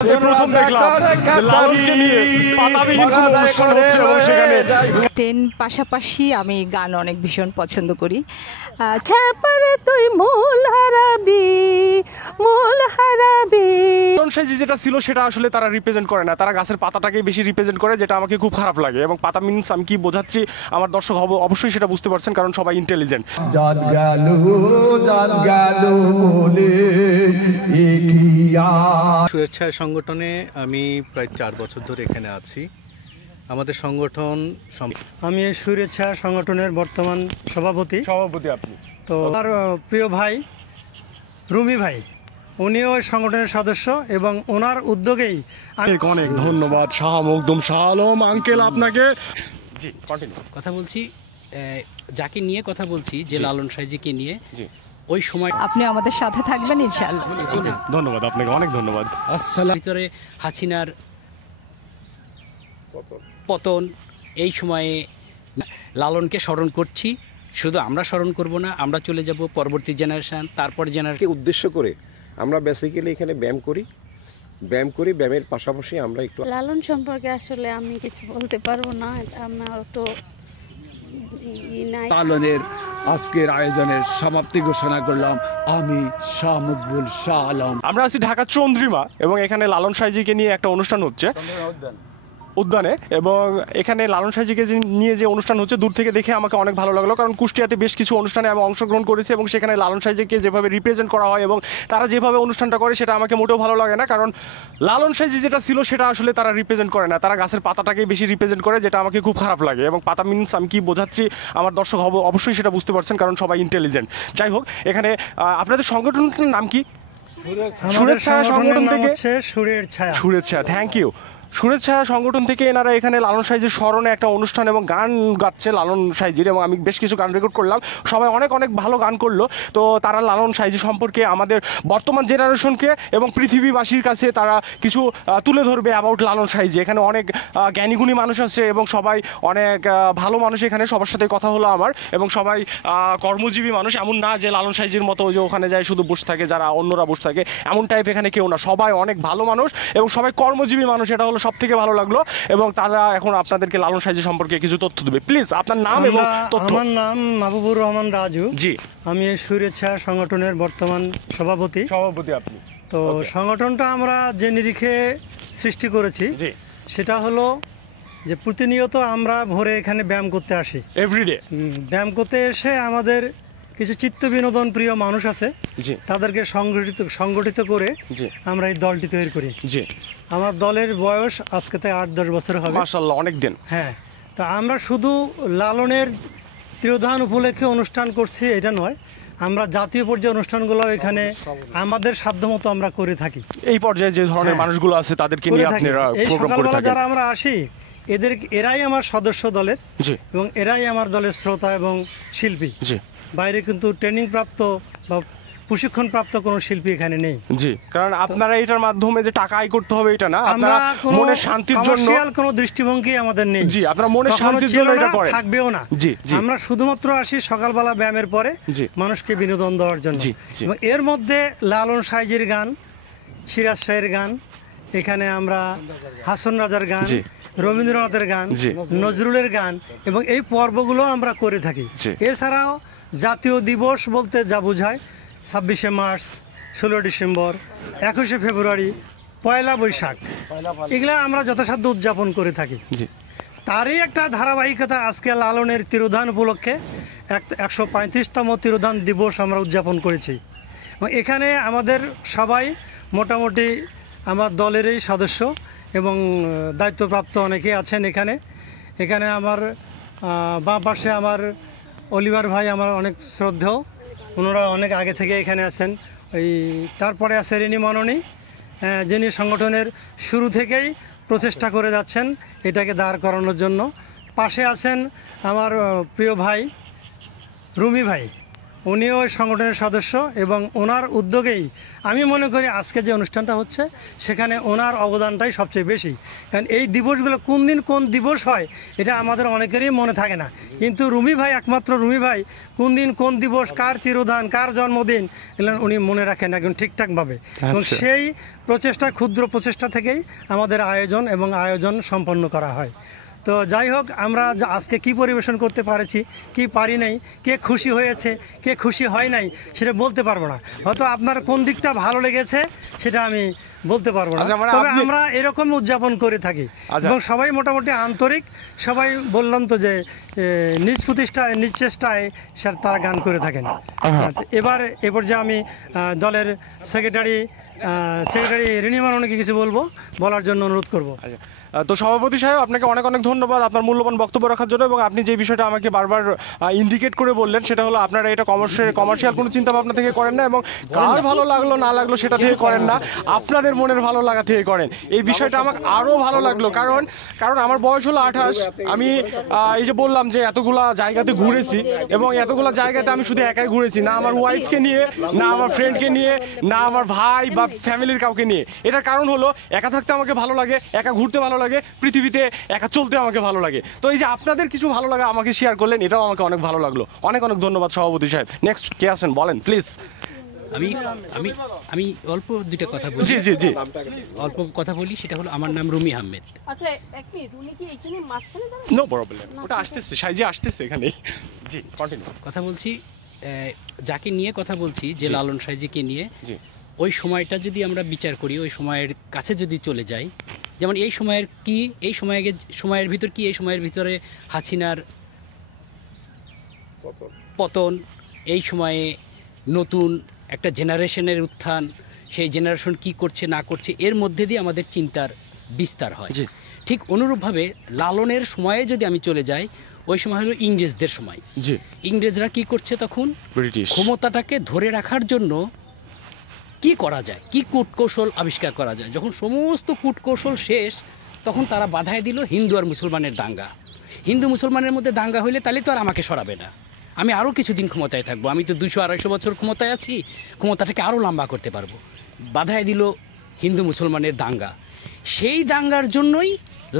প্রথম দেখলাম লালনকে নিয়ে পাতাবিহীন কোনো অনুষ্ঠান হচ্ছে এবং সেখানে পাশাপাশি আমি গান অনেক ভীষণ পছন্দ করি। খেপারে তুই মূল হারাবি লালন সাইজি যেটা ছিল সেটা আসলে তারা রিপ্রেজেন্ট করে না, তারা গাছের পাতাটাকে বেশি রিপ্রেজেন্ট করে, যেটা আমাকে খুব খারাপ লাগে। এবং পাতা মিনস আমি কি বোঝাচ্ছি আমার দর্শক অবশ্যই সেটা বুঝতে পারছেন, কারণ সবাই ইন্টেলিজেন্ট। শুভেচ্ছা সংগঠনে আমি প্রায় 4 বছর ধরে এখানে আছি। আমাদের সংগঠন আমি শুভেচ্ছা সংগঠনের বর্তমান সভাপতি। আপনি তো আমার প্রিয় ভাই রুমি ভাই, উনিও সংগঠনের সদস্য এবং ওনার উদ্যোগেই অনেক অনেক ধন্যবাদ শাহ মখদুম শাহ আলম আঙ্কেল আপনাকে। জি কন্টিনিউ কথা বলছি, যাকে নিয়ে কথা বলছি যে লালন সাইজিকে নিয়ে। জি, ওই সময় আপনি আমাদের সাথে থাকবেন ইনশাআল্লাহ। ধন্যবাদ আপনাকে, অনেক ধন্যবাদ। আসসালাম। ভিতরে হাসিনার পতন, এই সময়ে লালনকে স্মরণ করছি। শুধু আমরা স্মরণ করব না, আমরা চলে যাব পরবর্তী জেনারেশন, তারপরে জেনারেশনকে উদ্দেশ্য করে আমরা বেসিক্যালি এখানে ব্যায়াম করি। ব্যায়ামের পাশাপাশি আমরা একটু লালন সম্পর্কে আসলে আমি কিছু বলতে পারবো না, আমার তো লালনের আজকের আয়োজনের সমাপ্তি ঘোষণা করলাম আমি শাহ মকবুল শাহ আলম। আমরা আছি ঢাকা চন্দ্রিমা এবং এখানে লালন সাইজিকে নিয়ে একটা অনুষ্ঠান হচ্ছে উদ্যানে, এবং এখানে লালন সাইজিকে নিয়ে যে অনুষ্ঠান হচ্ছে দূর থেকে দেখে আমাকে অনেক ভালো লাগলো, কারণ কুষ্টিয়াতে বেশ কিছু অনুষ্ঠানে আমি অংশগ্রহণ করেছি এবং সেখানে লালন সাইজিকে যেভাবে রিপ্রেজেন্ট করা হয় এবং তারা যেভাবে অনুষ্ঠানটা করে সেটা আমাকে মোটেও ভালো লাগে না, কারণ লালন সাইজি যেটা ছিল সেটা আসলে তারা রিপ্রেজেন্ট করে না, তারা গাছের পাতাটাকে বেশি রিপ্রেজেন্ট করে, যেটা আমাকে খুব খারাপ লাগে। এবং পাতা মিনস আমি কি বোঝাচ্ছি আমার দর্শক অবশ্যই সেটা বুঝতে পারছেন, কারণ সবাই ইন্টেলিজেন্ট। যাই হোক, এখানে আপনাদের সংগঠনটার নাম কি? সুরের ছায়া সংগঠন থেকে। সুরের ছায়া, থ্যাংক ইউ। সুরের ছায়া সংগঠন থেকে এনারা এখানে লালন সাইজির স্মরণে একটা অনুষ্ঠান এবং গান গাচ্ছে লালন সাইজির, এবং আমি বেশ কিছু গান রেকর্ড করলাম, সবাই অনেক অনেক ভালো গান করলো। তো তারা লালন সাইজি সম্পর্কে আমাদের বর্তমান জেনারেশনকে এবং পৃথিবীবাসীর কাছে তারা কিছু তুলে ধরবে অ্যাবাউট লালন সাইজি। এখানে অনেক জ্ঞানীগুণী মানুষ আছে এবং সবাই অনেক ভালো মানুষ, এখানে সবার সাথে কথা হলো আমার, এবং সবাই কর্মজীবী মানুষ। এমন না যে লালন সাইজির মতো যে ওখানে যায় শুধু বসে থাকে, যারা অন্যরা বসে থাকে, এমন টাইপ এখানে কেউ না, সবাই অনেক ভালো মানুষ এবং সবাই কর্মজীবী মানুষ। এটা হলো সব থেকে ভালো লাগলো। এবং তারা এখন আপনাদেরকে লালন সাইজি সম্পর্কে কিছু তথ্য দেবে। প্লিজ আপনার নাম এবং তথ্য। আমার নাম মাহবুবুর রহমান রাজু। জি, আমি এই শুভেচ্ছা সংগঠনের বর্তমান সভাপতি। আপনি। তো সংগঠনটা আমরা যে নিরিখে সৃষ্টি করেছি সেটা হলো যে প্রতিনিয়ত আমরা ভোরে এখানে ব্যায়াম করতে আসি, এভরিডে ব্যায়াম করতে এসে আমাদের কিছু চিত্ত বিনোদন প্রিয় মানুষ আছে, তাদেরকে সংগঠিত করে আমরা এই দলটি তৈরি করি। আমার দলের বয়স আজকে তাই 8-10 বছর হবে। মাশাআল্লাহ, অনেক দিন। হ্যাঁ, তো আমরা শুধু লালনের তিরোধান উপলক্ষে অনুষ্ঠান করছি এটা নয়, আমরা জাতীয় পর্যায়ে অনুষ্ঠানগুলো এখানে আমাদের সাধ্যমতো আমরা করে থাকি। এই পর্যায়ে যে ধরনের মানুষগুলো আছে তাদেরকে নিয়ে আপনারা প্রোগ্রাম করে থাকেন। যারা আমরা আসি এরাই আমার সদস্য দলের, এবং এরাই আমার দলের শ্রোতা এবং শিল্পী। বাইরে কিন্তু ট্রেনিং প্রাপ্ত বা প্রশিক্ষণ প্রাপ্ত কোনো শিল্পী এখানে নেই। জি, কারণ আপনারা এটার মাধ্যমে যে টাকা আয় করতে হবে এটা না, আপনারা মনের শান্তির জন্য কোনো দৃষ্টিভঙ্গি আমাদের নেই। জি, আপনারা মনের শান্তির জন্য এটা করেন, থাকবেও না। জি, আমরা শুধুমাত্র আসি সকালবেলা ব্যায়ামের পরে মানুষকে বিনোদন দেওয়ার জন্য। এর মধ্যে লালন সাইজির গান, সিরাজ শাহের গান, এখানে আমরা হাসন রাজার গান, রবীন্দ্রনাথের গান, নজরুলের গান, এবং এই পর্বগুলো আমরা করে থাকি। এছাড়াও জাতীয় দিবস বলতে যা বোঝায় 26শে মার্চ, 16 ডিসেম্বর, 21শে ফেব্রুয়ারি, 1 বৈশাখ, এগুলো আমরা যথাসাধ্য উদযাপন করে থাকি। তারই একটা ধারাবাহিকতা আজকে লালনের তিরোধান উপলক্ষে 135তম তিরোধান দিবস আমরা উদযাপন করেছি। এখানে আমাদের সবাই মোটামুটি আমার দলেরই সদস্য এবং দায়িত্বপ্রাপ্ত অনেকেই আছেন এখানে আমার বাঁ পাশে আমার অলিভার ভাই আমার অনেক শ্রদ্ধেয়, ওনারা অনেক আগে থেকে এখানে আছেন। তারপরে আছে রেনি মননী, যিনি সংগঠনের শুরু থেকেই প্রচেষ্টা করে যাচ্ছেন এটাকে দাঁড় করানোর জন্য। পাশে আছেন আমার প্রিয় ভাই রুমি ভাই, উনিও ওই সংগঠনের সদস্য এবং ওনার উদ্যোগেই আমি মনে করি আজকে যে অনুষ্ঠানটা হচ্ছে সেখানে ওনার অবদানটাই সবচেয়ে বেশি। কারণ এই দিবসগুলো কোন দিন কোন দিবস হয় এটা আমাদের অনেকেরই মনে থাকে না, কিন্তু রুমি ভাই, একমাত্র রুমি ভাই কোন দিন কোন দিবস, কার তিরোধান, কার জন্মদিন এগুলো উনি মনে রাখেন একদম ঠিকঠাকভাবে। এবং সেই প্রচেষ্টা, ক্ষুদ্র প্রচেষ্টা থেকেই আমাদের আয়োজন সম্পন্ন করা হয়। তো যাই হোক, আমরা আজকে কি পরিবেশন করতে পারেছি, কি পারি নাই, কে খুশি হয়েছে, কে খুশি হয় নাই সেটা বলতে পারবো না। হয়তো আপনার কোন দিকটা ভালো লেগেছে সেটা আমি বলতে পারবো না, তবে আমরা এরকম উদযাপন করে থাকি এবং সবাই মোটামুটি আন্তরিক। সবাই বললাম তো যে নিজ চেষ্টায় তারা গান করে থাকেন। এবার এ পর্যায়ে আমি দলের সেক্রেটারি রিনিমান অনেকে কিছু বলার জন্য অনুরোধ করব। তো সভাপতি সাহেব, আপনাকে অনেক অনেক ধন্যবাদ আপনার মূল্যবান বক্তব্য রাখার জন্য। এবং আপনি যে বিষয়টা আমাকে বারবার ইন্ডিকেট করে বললেন সেটা হলো আপনারা এটা কমার্শিয়াল কোনো চিন্তা ভাবনা থেকে করেন না এবং কার ভালো লাগলো না লাগলো সেটা থেকে করেন না, আপনাদের মনের ভালো লাগা থেকে করেন। এই বিষয়টা আমাকে আরও ভালো লাগলো, কারণ আমার বয়স হলো 28। আমি এই যে বললাম যে এতগুলা জায়গাতে ঘুরেছি এবং এতগুলা জায়গাতে আমি শুধু একাই ঘুরেছি, না আমার ওয়াইফকে নিয়ে, না আমার ফ্রেন্ডকে নিয়ে, না আমার ভাই বা ফ্যামিলির কাউকে নিয়ে। এটার কারণ হলো একা থাকতে আমাকে ভালো লাগে, একা ঘুরতে ভালো লাগে, পৃথিবীতে একা চলতে আমাকে ভালো লাগে। তো এই যে আপনাদের কিছু ভালো লাগা আমাকে শেয়ার করলেন, এটাও আমাকে অনেক ভালো লাগলো। অনেক অনেক ধন্যবাদ সভাপতি সাহেব। নেক্সট কে আছেন বলেন প্লিজ। আমি অল্প দুইটা কথা বলি। জি অল্প কথা বলি, সেটা হলো আমার নাম রুমি আহমেদ। আচ্ছা, এক মিনিট, উনি কি এখানে মাঝখানে দাঁড়ান? নো প্রবলেম, ওটা আসতেছে, সাইজি আসতেছে এখানে। জি কন্টিনিউ। কথা বলছি, যাকে নিয়ে কথা বলছি, যে লালন সাইজিকে নিয়ে, জি, ওই সময়টা যদি আমরা বিচার করি, ওই সময়ের কাছে যদি চলে যাই, যেমন এই সময়ের ভিতর কি, এই সময়ের ভিতরে হাসিনার পতন, এই সময়ে নতুন একটা জেনারেশনের উত্থান, সেই জেনারেশন কি করছে না করছে, এর মধ্যে দিয়ে আমাদের চিন্তার বিস্তার হয়। ঠিক অনুরূপভাবে লালনের সময়ে যদি আমি চলে যাই, ওই সময় হলো ইংরেজদের সময়। জি, ইংরেজরা কি করছে তখন? ব্রিটিশ ক্ষমতাটাকে ধরে রাখার জন্য কি করা যায়, কি কূটকৌশল আবিষ্কার করা যায়। যখন সমস্ত কূটকৌশল শেষ, তখন তারা বাধায় দিল হিন্দু আর মুসলমানের দাঙ্গা। হিন্দু মুসলমানের মধ্যে দাঙ্গা হইলে তাহলে তো আর আমাকে সরাবে না, আমি আরও কিছুদিন ক্ষমতায় থাকবো, আমি তো 200-250 বছর ক্ষমতায় আছি, ক্ষমতাটাকে আরও লম্বা করতে পারবো। বাধায় দিল হিন্দু মুসলমানের দাঙ্গা। সেই দাঙ্গার জন্যই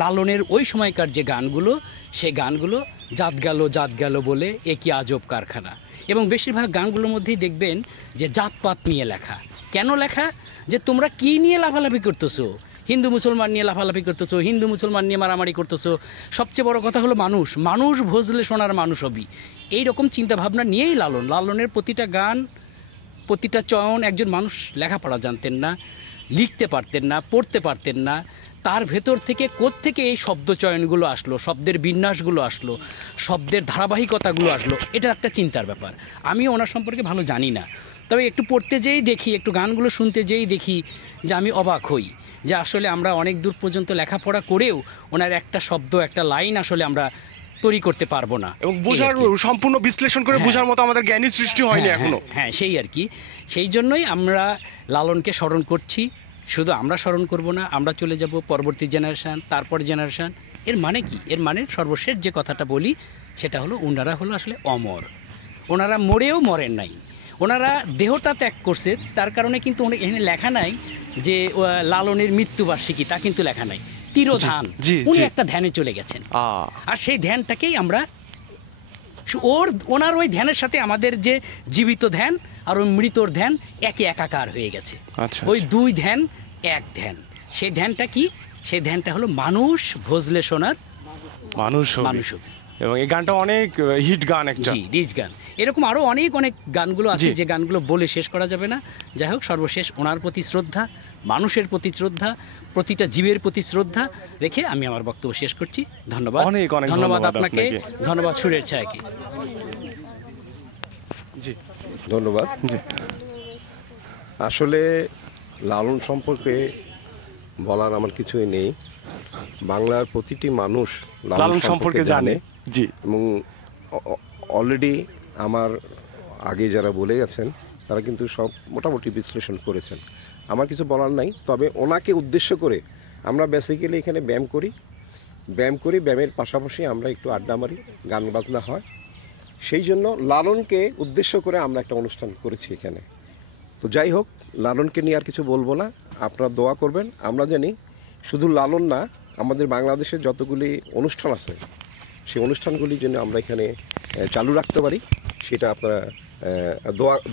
লালনের ওই সময়কার যে গানগুলো, সেই গানগুলো জাত গেল বলে এ কি আজব কারখানা। এবং বেশিরভাগ গানগুলোর মধ্যেই দেখবেন যে জাতপাত নিয়ে লেখা। কেন লেখা? যে তোমরা কি নিয়ে লাফালাফি করতেছো, হিন্দু মুসলমান নিয়ে লাফালাফি করতেছো, হিন্দু মুসলমান নিয়ে মারামারি করতেছো। সবচেয়ে বড় কথা হলো মানুষ ভজলে শোনার মানুষ হবি, এইরকম চিন্তাভাবনা নিয়েই লালনের প্রতিটা গান, প্রতিটা চয়ন। একজন মানুষ লেখাপড়া জানতেন না, লিখতে পারতেন না, পড়তে পারতেন না, তার ভেতর থেকে কোত্থেকে এই শব্দ চয়নগুলো আসলো, শব্দের বিন্যাসগুলো আসলো, শব্দের ধারাবাহিকতাগুলো আসলো, এটা একটা চিন্তার ব্যাপার। আমি ওনার সম্পর্কে ভালো জানি না, তবে একটু পড়তে যেই দেখি, একটু গানগুলো শুনতে যেই দেখি, যে আমি অবাক হই যে আসলে আমরা অনেক দূর পর্যন্ত লেখাপড়া করেও ওনার একটা শব্দ, একটা লাইন আসলে আমরা তৈরি করতে পারবো না এবং বোঝার, সম্পূর্ণ বিশ্লেষণ করে বোঝার মতো আমাদের জ্ঞানী সৃষ্টি হয়নি এখনো। হ্যাঁ, সেই আর কি। সেই জন্যই আমরা লালনকে স্মরণ করছি। শুধু আমরা স্মরণ করব না, আমরা চলে যাব পরবর্তী জেনারেশান, তারপর জেনারেশান। এর মানে কি? এর মানে সর্বশেষ যে কথাটা বলি সেটা হলো ওনারা হলো আসলে অমর। ওনারা মরেও মরেন নাই, ওনারা দেহটা ত্যাগ করছে। তার কারণে কিন্তু এখানে লেখা নাই যে লালনের মৃত্যুবার্ষিকী, তা কিন্তু লেখা নাই। তিরোধান, উনি একটা ধ্যানে চলে গেছেন, আর সেই ধ্যানটাকেই আমরা ওনার ওই ধ্যানের সাথে আমাদের যে জীবিত ধ্যান আর ওই মৃতর ধ্যান একে একাকার হয়ে গেছে। ওই দুই ধ্যান এক ধ্যান। সেই ধ্যানটা কি? সেই ধ্যানটা হলো মানুষ ভজলে শোনার মানুষ। এবং এই গানটা অনেক হিট গান, একটা রিচ গান। এরকম আরও অনেক গানগুলো আছে যে গানগুলো বলে শেষ করা যাবে না। যাই হোক, সর্বশেষ ওনার প্রতি শ্রদ্ধা, মানুষের প্রতি শ্রদ্ধা, প্রতিটা জীবের প্রতি শ্রদ্ধা রেখে আমি আমার বক্তব্য শেষ করছি। ধন্যবাদ। অনেক ধন্যবাদ আপনাকে, ধন্যবাদ সুরের ছায়াকে। জি ধন্যবাদ। জি, আসলে লালন সম্পর্কে বলার আমার কিছুই নেই। বাংলার প্রতিটি মানুষ লালন সম্পর্কে জানে। জি, এবং অলরেডি আমার আগে যারা বলে গেছেন তারা কিন্তু সব মোটামুটি বিশ্লেষণ করেছেন, আমার কিছু বলার নাই। তবে ওনাকে উদ্দেশ্য করে আমরা বেসিক্যালি এখানে ব্যায়ামের পাশাপাশি আমরা একটু আড্ডা মারি, গান বাজনা হয়, সেই জন্য লালনকে উদ্দেশ্য করে আমরা একটা অনুষ্ঠান করেছি এখানে। তো যাই হোক, লালনকে নিয়ে আর কিছু বলবো না, আপনারা দোয়া করবেন। আমরা জানি শুধু লালন না, আমাদের বাংলাদেশের যতগুলি অনুষ্ঠান আছে সেই অনুষ্ঠানগুলি জন্য আমরা এখানে চালু রাখতে পারি, সেটা আপনারা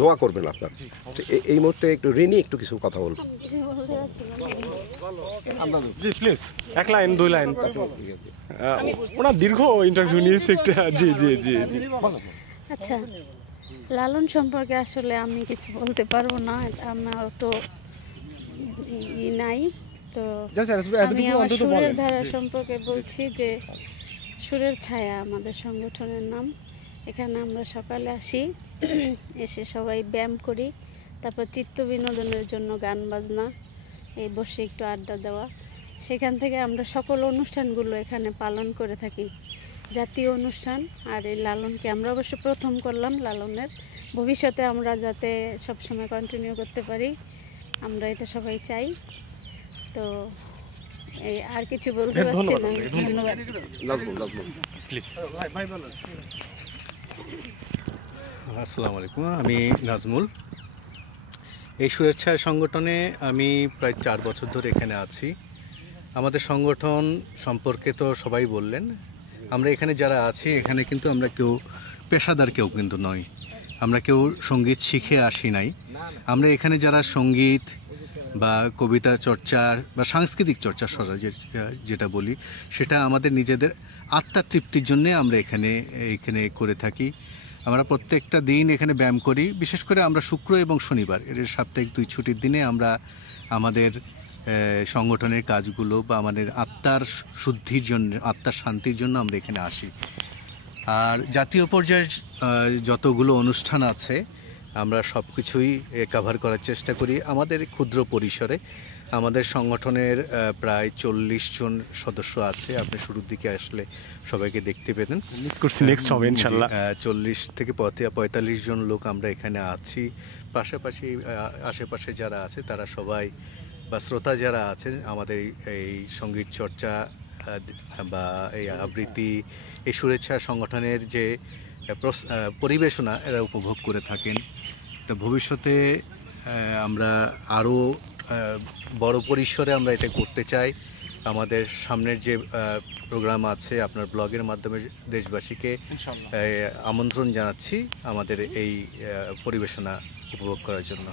দোয়া করবেন আপনার। এই মুহূর্তে একটু রিনি একটু কিছু কথা বলবো। জি প্লিজ, 1 লাইন 2 লাইন। ওনার দীর্ঘ ইন্টারভিউ নিয়েছে একটা। জি জি জি জি। আচ্ছা, লালন সম্পর্কে আসলে আমি কিছু বলতে পারবো না, আমার তো নাই। তো আমি আমার সুরের ধারা সম্পর্কে বলছি যে সুরের ছায়া আমাদের সংগঠনের নাম। এখানে আমরা সকালে আসি, এসে সবাই ব্যায়াম করি, তারপর চিত্ত বিনোদনের জন্য গান বাজনা, এই বসে একটু আড্ডা দেওয়া। সেখান থেকে আমরা সকল অনুষ্ঠানগুলো এখানে পালন করে থাকি, জাতীয় অনুষ্ঠান। আর এই লালনকে আমরা অবশ্য প্রথম করলাম, লালনের ভবিষ্যতে আমরা যাতে সবসময় কন্টিনিউ করতে পারি, আমরা এটা সবাই চাই। তো এই আর কিছু বলতে পারছি না। ধন্যবাদ। আসসালামু আলাইকুম, আমি নাজমুল। এই সুরের ছায়া সংগঠনে আমি প্রায় 4 বছর ধরে এখানে আছি। আমাদের সংগঠন সম্পর্কে তো সবাই বললেন। আমরা এখানে যারা আছি, এখানে কিন্তু আমরা কেউ পেশাদার কেউ কিন্তু নই, আমরা কেউ সঙ্গীত শিখে আসি নাই। আমরা এখানে যারা সঙ্গীত বা কবিতা চর্চার বা সাংস্কৃতিক চর্চা যেটা বলি, সেটা আমাদের নিজেদের আত্মার তৃপ্তির জন্যে আমরা এখানে করে থাকি। আমরা প্রত্যেকটা দিন এখানে ব্যায়াম করি, বিশেষ করে আমরা শুক্র এবং শনিবার, এর সাপ্তাহিক 2 ছুটির দিনে আমরা আমাদের সংগঠনের কাজগুলো বা আমাদের আত্মার শুদ্ধির জন্য, আত্মার শান্তির জন্য আমরা এখানে আসি। আর জাতীয় পর্যায়ের যতগুলো অনুষ্ঠান আছে আমরা সব কিছুই কভার করার চেষ্টা করি আমাদের ক্ষুদ্র পরিসরে। আমাদের সংগঠনের প্রায় 40 জন সদস্য আছে। আপনি শুরুর দিকে আসলে সবাইকে দেখতে পেতেন। নেক্সট হবে ইনশাআল্লাহ। 40 থেকে 45 জন লোক আমরা এখানে আছি। পাশাপাশি আশেপাশে যারা আছে তারা সবাই, বা শ্রোতা যারা আছেন, আমাদের এই সঙ্গীত চর্চা বা এই আবৃত্তি, এই সুরের ছায়া সংগঠনের যে পরিবেশনা এরা উপভোগ করে থাকেন। তো ভবিষ্যতে আমরা আরও বড় পরিসরে আমরা এটা করতে চাই। আমাদের সামনের যে প্রোগ্রাম আছে, আপনার ব্লগের মাধ্যমে দেশবাসীকে আমন্ত্রণ জানাচ্ছি আমাদের এই পরিবেশনা উপভোগ করার জন্য।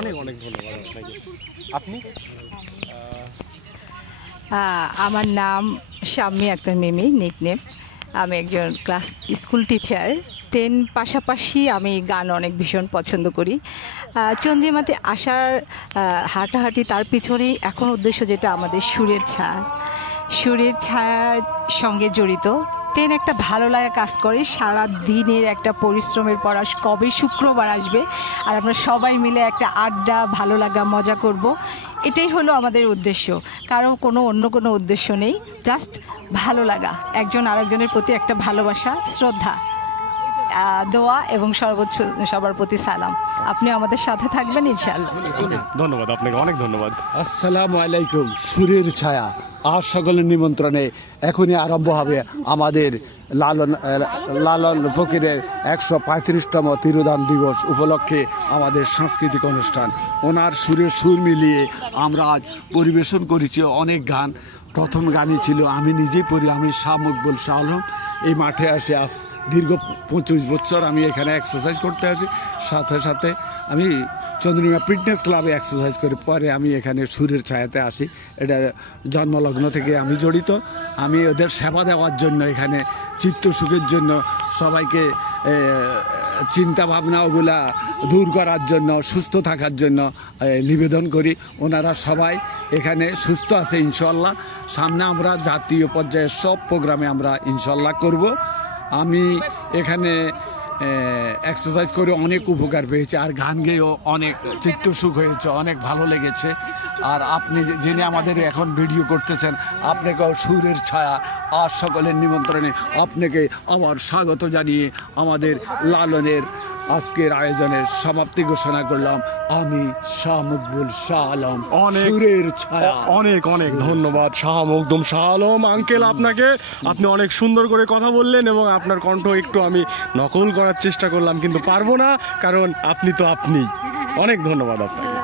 অনেক অনেক ধন্যবাদ আপনাকে। আপনি? আমার নাম শাম্মী আক্তার মিমি, নিকনেম। আমি একজন স্কুল টিচার। পাশাপাশি আমি গান অনেক ভীষণ পছন্দ করি। চন্দ্রিমাতে আসার হাঁটাহাঁটি, তার পিছনেই এখন উদ্দেশ্য যেটা আমাদের সুরের ছায়ার সঙ্গে জড়িত। একটা ভালো লাগা কাজ করে, সারা দিনের একটা পরিশ্রমের পর কবে শুক্রবার আসবে আর আমরা সবাই মিলে একটা আড্ডা, ভালো লাগা, মজা করব। এটাই হলো আমাদের উদ্দেশ্য, কারণ অন্য কোনো উদ্দেশ্য নেই, জাস্ট ভালো লাগা, একজন আরেকজনের প্রতি একটা ভালোবাসা, শ্রদ্ধা, দোয়া এবং সর্বোচ্চ সবার প্রতি সালাম। আপনি আমাদের সাথে থাকবেন ইনশাআল্লাহ। ধন্যবাদ আপনাকে, অনেক ধন্যবাদ। আসসালামু আলাইকুম। সুরের ছায়া আর সকলের নিমন্ত্রণে এখনই আরম্ভ হবে আমাদের লালন ফকিরের 135তম তিরোধান দিবস উপলক্ষে আমাদের সাংস্কৃতিক অনুষ্ঠান। ওনার সুরের সুর মিলিয়ে আমরা আজ পরিবেশন করেছি অনেক গান। প্রথম গানই ছিল আমি নিজেই পড়ি, আমি শাহ মকবুল শাহ আলম। এই মাঠে আসে আজ দীর্ঘ 25 বছর আমি এখানে এক্সারসাইজ করতে আসি। সাথে সাথে আমি চন্দ্রিমা ফিটনেস ক্লাবে এক্সারসাইজ করি, পরে আমি এখানে সুরের ছায়াতে আসি। এটা জন্মলগ্ন থেকে আমি জড়িত। আমি ওদের সেবা দেওয়ার জন্য, এখানে চিত্তসুখের জন্য, সবাইকে চিন্তা ভাবনা ওগুলা দূর করার জন্য, সুস্থ থাকার জন্য নিবেদন করি। ওনারা সবাই এখানে সুস্থ আছে ইনশাল্লাহ। সামনে আমরা জাতীয় পর্যায়ের সব প্রোগ্রামে আমরা ইনশাল্লাহ করব। আমি এখানে এক্সারসাইজ করে অনেক উপকার পেয়েছি, আর গান গেয়েও অনেক চিত্তসুখ হয়েছে, অনেক ভালো লেগেছে। আর আপনি যিনি আমাদের এখন ভিডিও করতেছেন, আপনাকেও সুরের ছায়া আর সকলের নিমন্ত্রণে আপনাকে আমার স্বাগত জানিয়ে আমাদের লালনের আজকের আয়োজনের সমাপ্তি ঘোষণা করলাম। আমি শাহ মকবুল শাহ আলম, অনেক সুরের ছায়া। অনেক অনেক ধন্যবাদ শাহ মকদুম শাহ আলম আঙ্কেল আপনাকে। আপনি অনেক সুন্দর করে কথা বললেন এবং আপনার কণ্ঠ একটু আমি নকল করার চেষ্টা করলাম, কিন্তু পারবো না, কারণ আপনি তো আপনি। অনেক ধন্যবাদ আপনাকে।